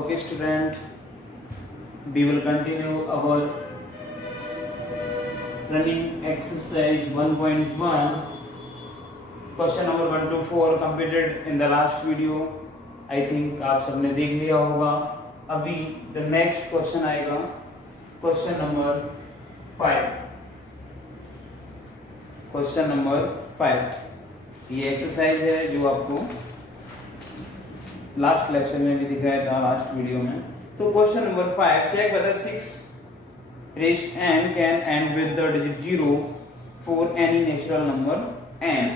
Okay, student, we will continue our running exercise 1.1. Question number 1 to 4 completed in the last video. I think आप सबने देख लिया होगा. अभी the next question आएगा, question number 5. Question number 5. ये exercise है जो आपको लास्ट लेक्चर में भी दिखाया था, लास्ट वीडियो में. तो question number 5, check whether 6 raised n can end with the digit 0 for any natural number n.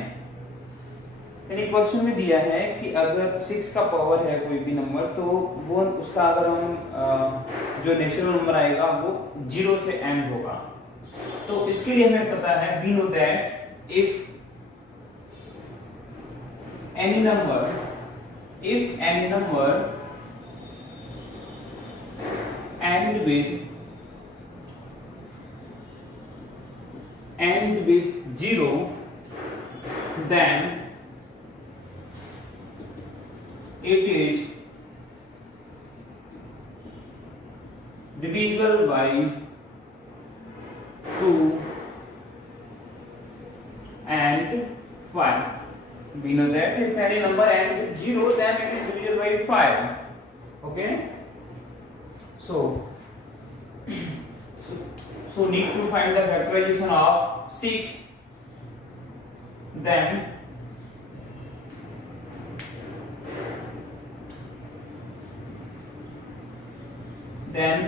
यानी क्वेश्चन में दिया है कि अगर 6 का पावर है कोई भी नंबर, तो वो उसका अगर हम जो नेचुरल नंबर आएगा वो 0 से एंड होगा. तो इसके लिए हमें पता है, we know that if any number end with 0, then it is divisible by 2 and 5. We know that if any number ends with 0, then it is divisible by 5. Okay? So need to find the factorization of 6. Then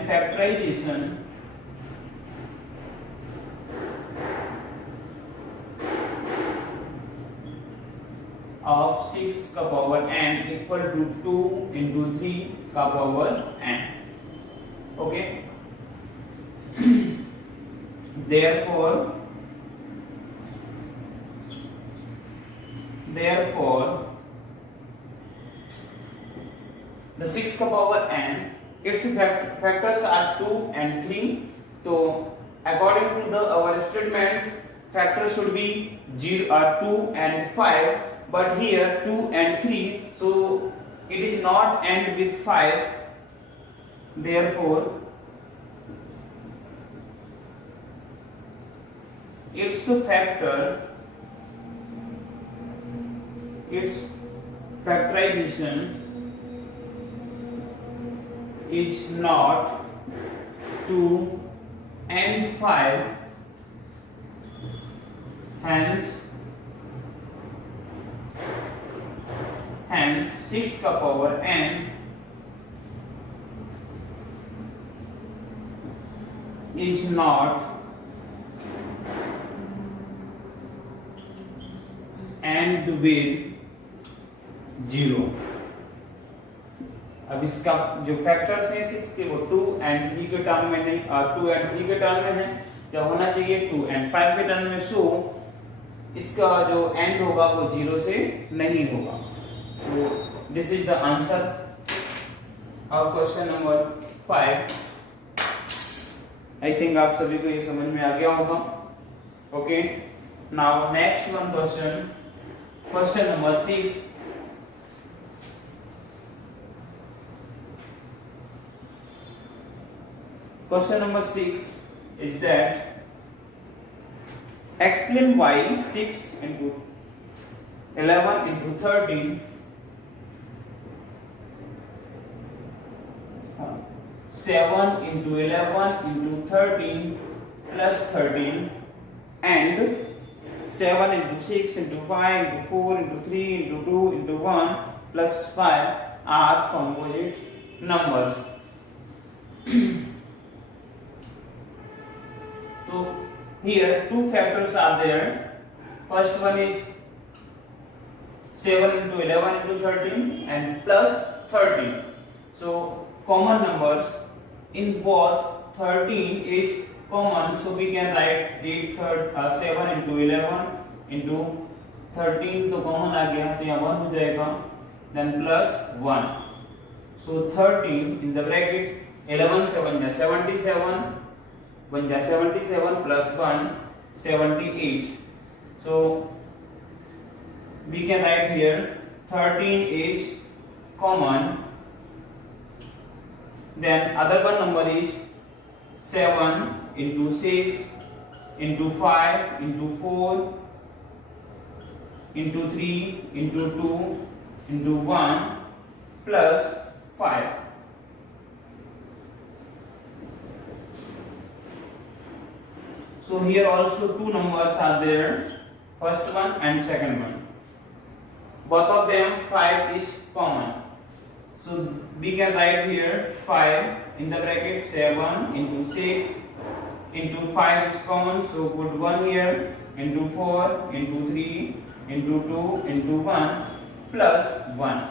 factorization of 6 का power n equal to 2 into 3 का power n. Okay, therefore the 6 का power n, its factors are 2 and 3. तो according to the our statement, factors should be 2 and 5, but here 2 and 3, so it is not end with 5. Therefore its factorization is not 2 and 5, hence 6 का power n is not end with 0. अब इसका जो factors हैं 6 के, वो 2 and 3 के term में नहीं, 2 and 3 के टर्म में है, क्या होना चाहिए 2 and 5 के टर्म में. सो इसका जो एंड होगा वो 0 से नहीं होगा. So this is the answer of question number 5. I think आप सभी को ये समझ में आ गया होगा. Okay, now next one question number 6. Question number 6 is that explain why 6 into 11 into 13 7 into 11 into 13 plus 13 and 7 into 6 into 5 into 4 into 3 into 2 into 1 plus 5 are composite numbers. So here two factors are there. First one is 7 into 11 into 13 and plus 13. So common numbers in both 13 is common, so we can write 7 into 11 into 13 तो common आ गया, तो यहाँ 1 हो जाएगा, then plus 1. So 13 in the bracket 11 से बन जाए 77, बन जाए 77 plus 1 78. So we can write here 13 is common Then other one number is 7 into 6 into 5 into 4 into 3 into 2 into 1 plus 5. So here also two numbers are there, first one and second one. Both of them 5 is common. So we can write here 5 in the bracket, 7 into 6 into 5 is common, so put 1 here, into 4 into 3 into 2 into 1 plus 1.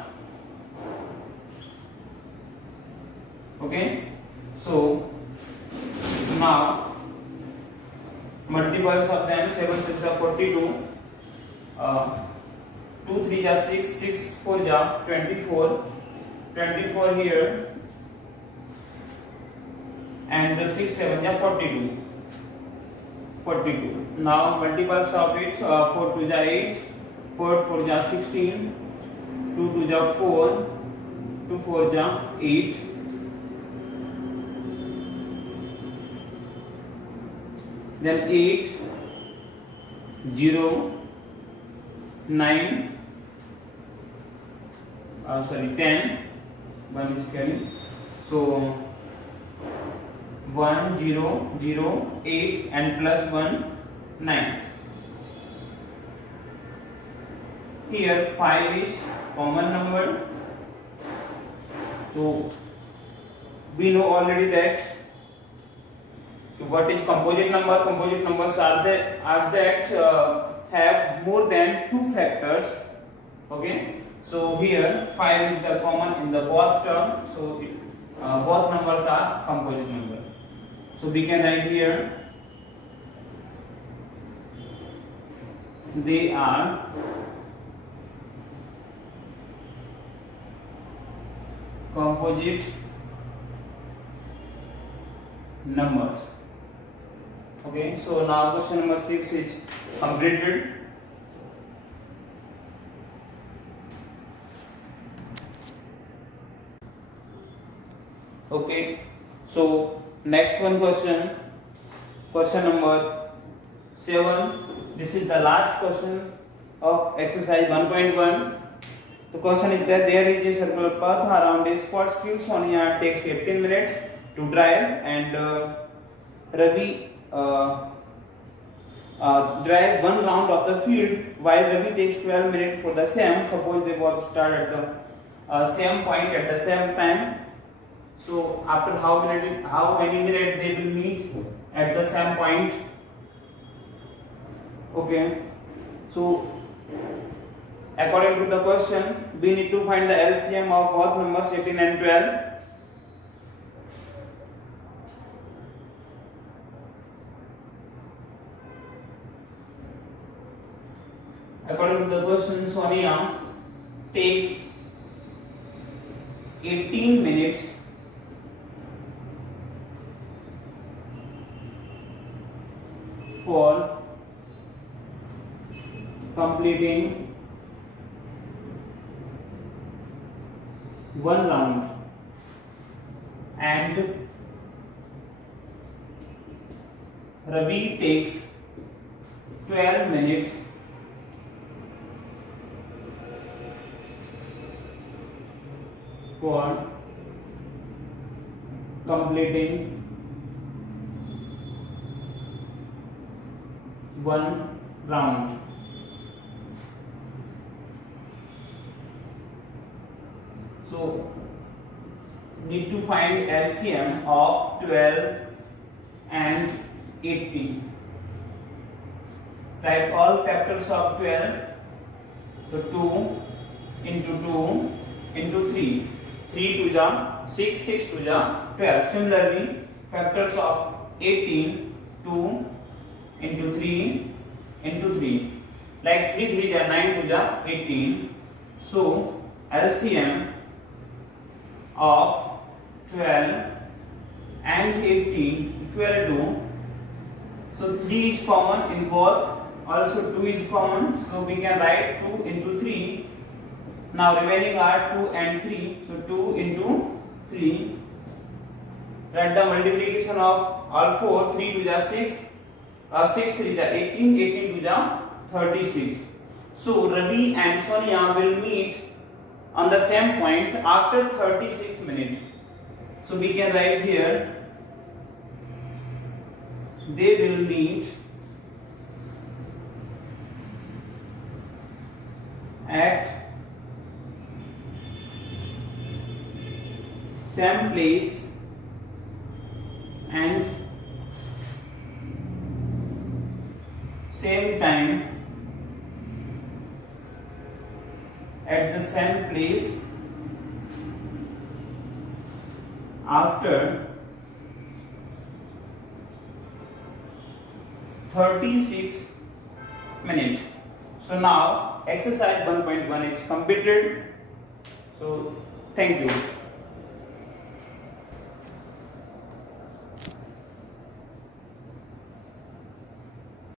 Okay, so now multiples of them, 7 6 are 42, 2 3 are 6, 6 4 are 24, 24 here, and 6 7 are 42, 42. Now multiples of it, 4 2 are 8, 4 4 are 16, 2 2 are 4, 2 4 are 8. Then 8, 0, 9, 10, 1 is carrying. So 1, 0, 0, 8 and plus 1, 9. Here 5 is common number. So we know already that what is composite number. Composite numbers are that have more than two factors. Okay, so here 5 is the common in the both term, so both numbers are composite number. So we can write here they are composite numbers. Okay, so now question number 6 is completed. Okay, so next one question number 7. This is the last question of exercise 1.1. The question is that there is a circular path around a sports field. Sonia takes 18 minutes to drive, and Ravi drive one round of the field, while Ravi takes 12 minutes for the same. Suppose they both start at the same point at the same time. So after how many minutes they will meet at the same point? Okay, so according to the question, we need to find the LCM of both numbers 18 and 12. According to the question, Sonia takes 18 minutes for completing one round, and Ravi takes 12 minutes for completing one round. So need to find LCM of 12 and 18. Write all factors of 12. So 2 into 2 into 3. 3 2 are 6, 6 2 are 12. Similarly, factors of 18, 2 into 3 into 3. Like 3 3 are 9, 2 are 18. So LCM of 12 and 18 equal to, so 3 is common in both, also 2 is common, so we can write 2 into 3. Now remaining are 2 and 3, so 2 into 3 Write the multiplication of all four. 3 2 is 6, 6 3 is 18, 18 2 is 36. So Ravi and Sonia will meet on the same point after 36 minutes. So we can write here they will meet at same place and same time at the same place after 36 minutes. So now exercise 1.1 is completed. So thank you.